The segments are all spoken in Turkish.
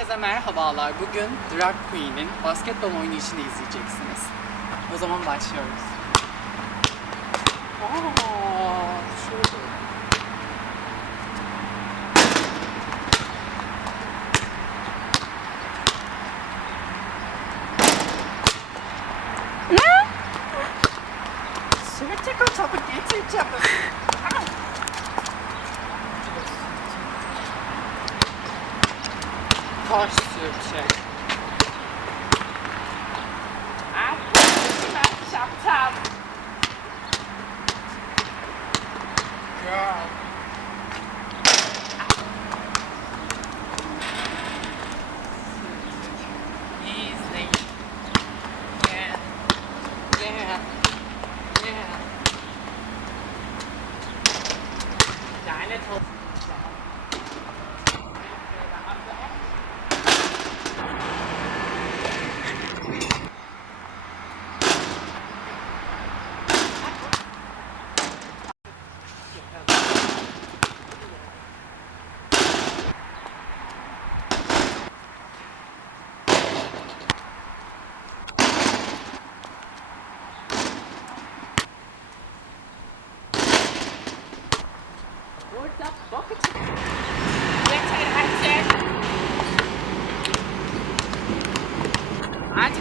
Herkese merhabalar. Bugün Drag Queen'in basketbol oynayışını izleyeceksiniz. O zaman başlıyoruz. Aa, şurada. Sürtecek o topu getireceğim. Taş sürtecek. Ay, ben şaptal. Girl. Easy. Yeah. Yeah. Yeah. Olsun.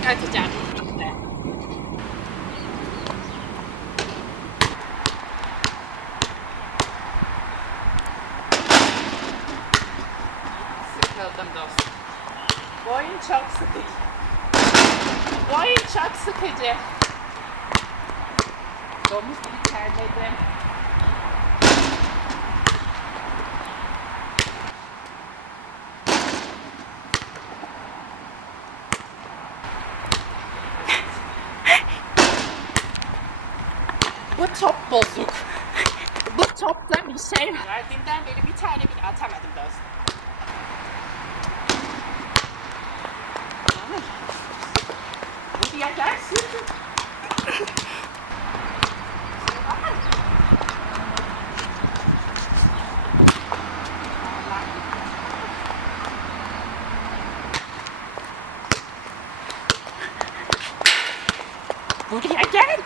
Bitti. Sıkıldım dostum. Bu oyun çok sıkıcı. Bu çok sıkıcı. Domuz gibi terledim. Bu top bozuk. Bu topla bir şey var. Verdiğimden beri bir tane bile atamadım dostum. Bu bir yersin. Buraya gel.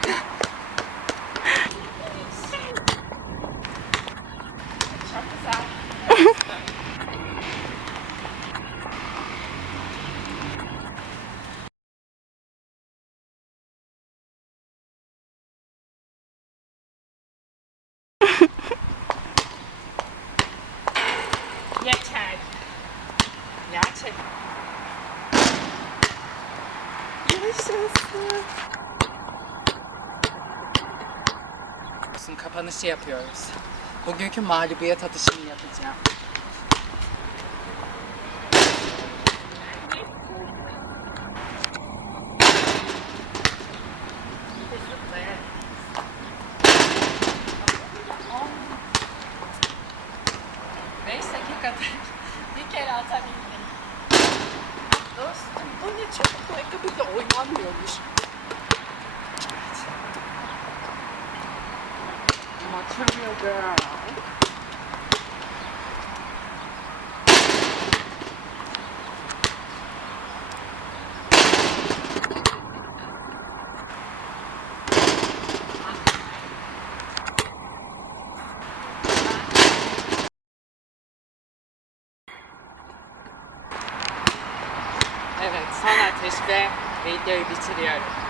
Yaşasın. Kapanışı yapıyoruz. Bugünkü mağlubiyet atışını yapacağım. Beş dakikada bir kere atabildim. Dostum bu ne çok bu oynanmıyormuş. Material girl. Evet, son ateş ve videoyu bitiriyorum.